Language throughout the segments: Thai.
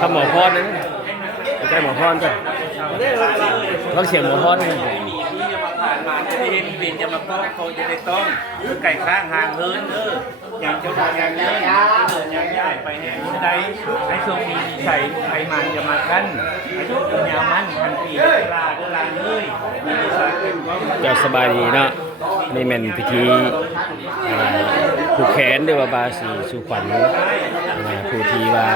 ทำหมอพรนะใกล้หมอพรจ้ะต้องเขียนหมอพรเลยมาที่เห็นเปลี่ยนจะมาป้องเขาจะได้ต้องไก่ข้างห่างเฮินอย่างเจ้าอย่างนี้อย่างย่ายไปแห่งใดให้ทรงมีใส่ไขมันจะมากั้นให้ทรงยามันพันปีลาเลยเจ้าสบายดีเนาะนี่เป็นพิธีผูกแขนด้วยว่าบาสีสุขวัญผู้ที่ว่า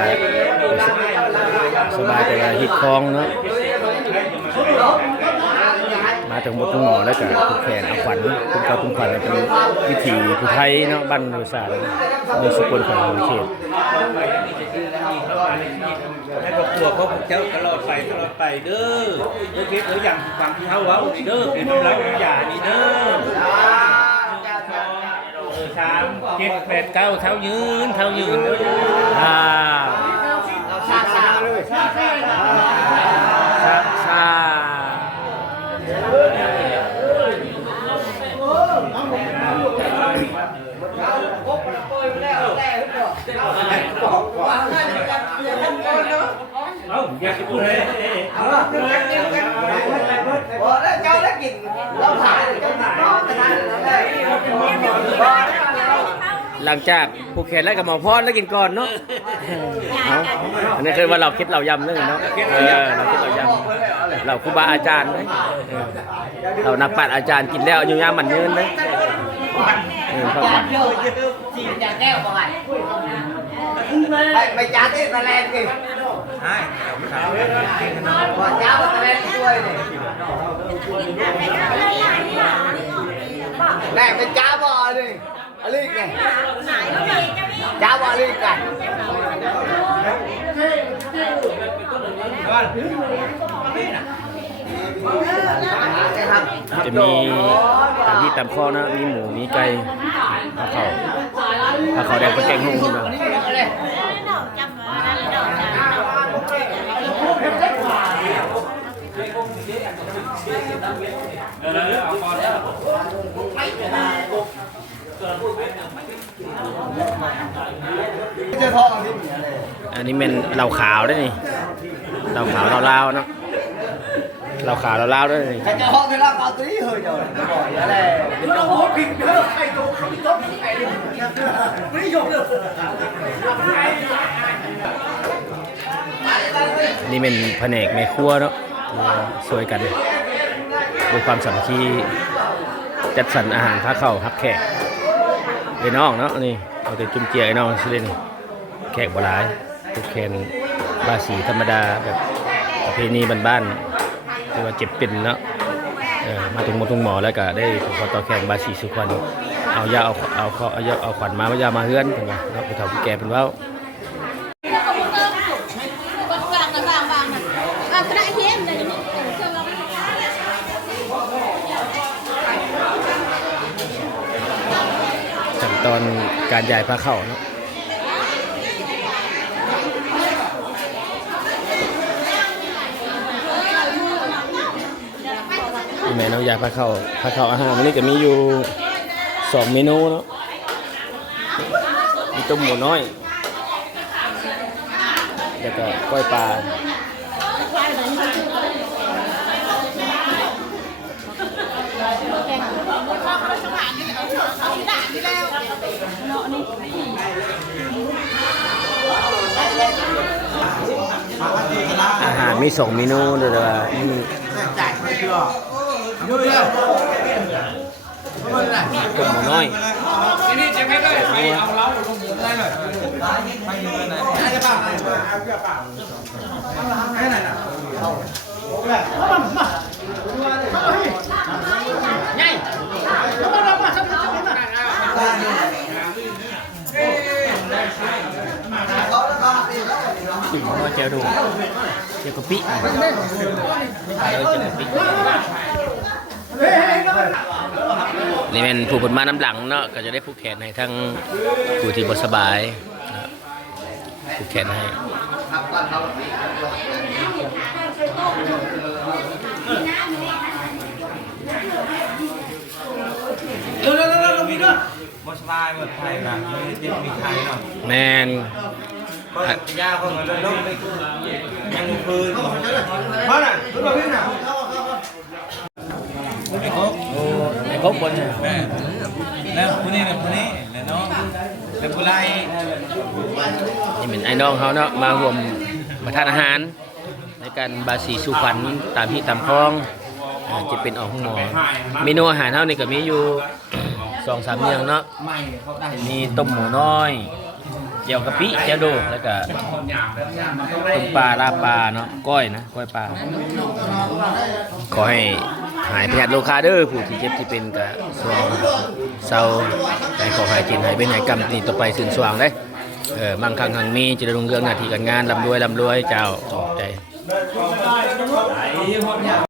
สบายแต่ว่าฮิตคองเนาะมาถึงหมดทุกหมอแล้วก็ผูกแขนเอาขวัญคุณกาคุณขวัญเป็นวิถีผู้ไทยเนาะบ้านโดยสารในสุขลของเขตให้บอกตัวเขาเจ้าตลอดไปเด้อคิดอย่างฟังที่เขาว่าเด้อเป็นเราอย่านี่เด้อ3 7 8 9เท้ายืนเด้อชาอยากจะพูดเลยเจ้าได้กินเราถ่ายหลังจากผูกแขนแล้วกับหมอพรแล้วกินก่อนเนาะอันนี้คือว่าเราคิดเรายำเลยเนาะเราคิดเรายำเราครูบาอาจารย์เลยเรานักปราชญ์อาจารย์กินแล้วอยู่ยามมันยืนเลยจานเยอะจีนจานแก้วบ่อยไปจานที่ตะแลนกินใช่ว่าเจ้าตะแลนช่วยเลยแรกเป็นจ้าบ่อเลยอะไรกันจ้าบ่ออะไรกันจะมีตามที่ตามข้อนะมีหมูมีไก่ปลาเขาแดงปลาแกงหุ่งคุณเราอันนี้เป็นเหล่าขาวได้นี่เหล่าขาวเหล่าเนาะเราขาวเราเล่าด้วยนี่จะห้องที่เราเอาตัวนี้เฮ้ยเจ้าบ่อยอะไรเราโหดผิดเด้อใครโดนเขาไม่ต้องใครเลยไม่ยอมเลยนี่เป็นแผนกแม่ครัวเนาะช่วยกันด้วยความสามัคคีจัดสรรอาหารพาเข้าฮับแขกไอ้น้องเนาะนี่เอาแต่จุ่มเจียไอ้น้องสิเล่นแขกโบราณทุกแคนบาสีธรรมดาแบบประเพณีบ้านๆที่ว่าเจ็บเป็นเนาะมาตรงหมอแล้วก็ได้ขอต่อแข่งบาสีสุขวัญเอายาเอาขวัญมาว่ายามาเฮือนเป็นไงเนาะผู้เฒ่าผู้แก่เป็นว่าขั้นตอนการย้ายผ้าเข้าเนาะแม่น้องยายผ้าเข้าอาหารวันนี้ก็มีอยู่2เมนูเนาะมีต้มหมูน้อยแล้วก็ก้อยปลาอาหารมี2เมนูเดี๋ยวมีต้มหมูน้อยนี่จะไม่ได้ไปเอาเล้าลงหมูได้เลยไปยืนเลยได้จะเปล่าแค่ไหนน่ะง่ายถึงว่าเจอดูเจอกะปิเจอกะปิ นี่เป็นผู้ผลมาน้ำหลังเนาะก็จะได้ผูกแขนให้ทั้งผู้ที่บ่สบายนะครับผูกแขนให้ บสบายหมดไทยนะมีไทยเนาะ แมน ก็ยาคนมันลงไปยังคืนมาน่ะคุณบอกพี่น่ะไอ้ครบ โอ้ไอ้ครบบนเนี่ย แม่แล้วคนนี้แล้วคนนี้แล้วน้องแล้วผู้ไล่ นี่เป็นไอ้น้องเขาเนาะมาร่วมมาทานอาหารในการบาสีสุพรรณตามที่ตามคลองจะเป็นออกห้องหมอเมนูอาหารเท่านี้ก็มีอยู่2-3อย่างเนาะ ไม่เขาได้ มีต้มหมูน้อยเจียวกะปิเจียวโดกแล้วก็ต้มปลาลาบปลาเนาะก้อยนะก้อยปลาขอให้หายพยาธิโรคาเด้อผู้ที่เจ็บที่เป็นกะส่วงเศร้าแต่ขอให้กินให้เป็นให้กรรมนี่ต่อไปสื่นสว่างได้บางครั้งครั้งนี้จะได้รุ่งเรืองหน้าที่การงานร่ำรวยเจ้าขอบใจ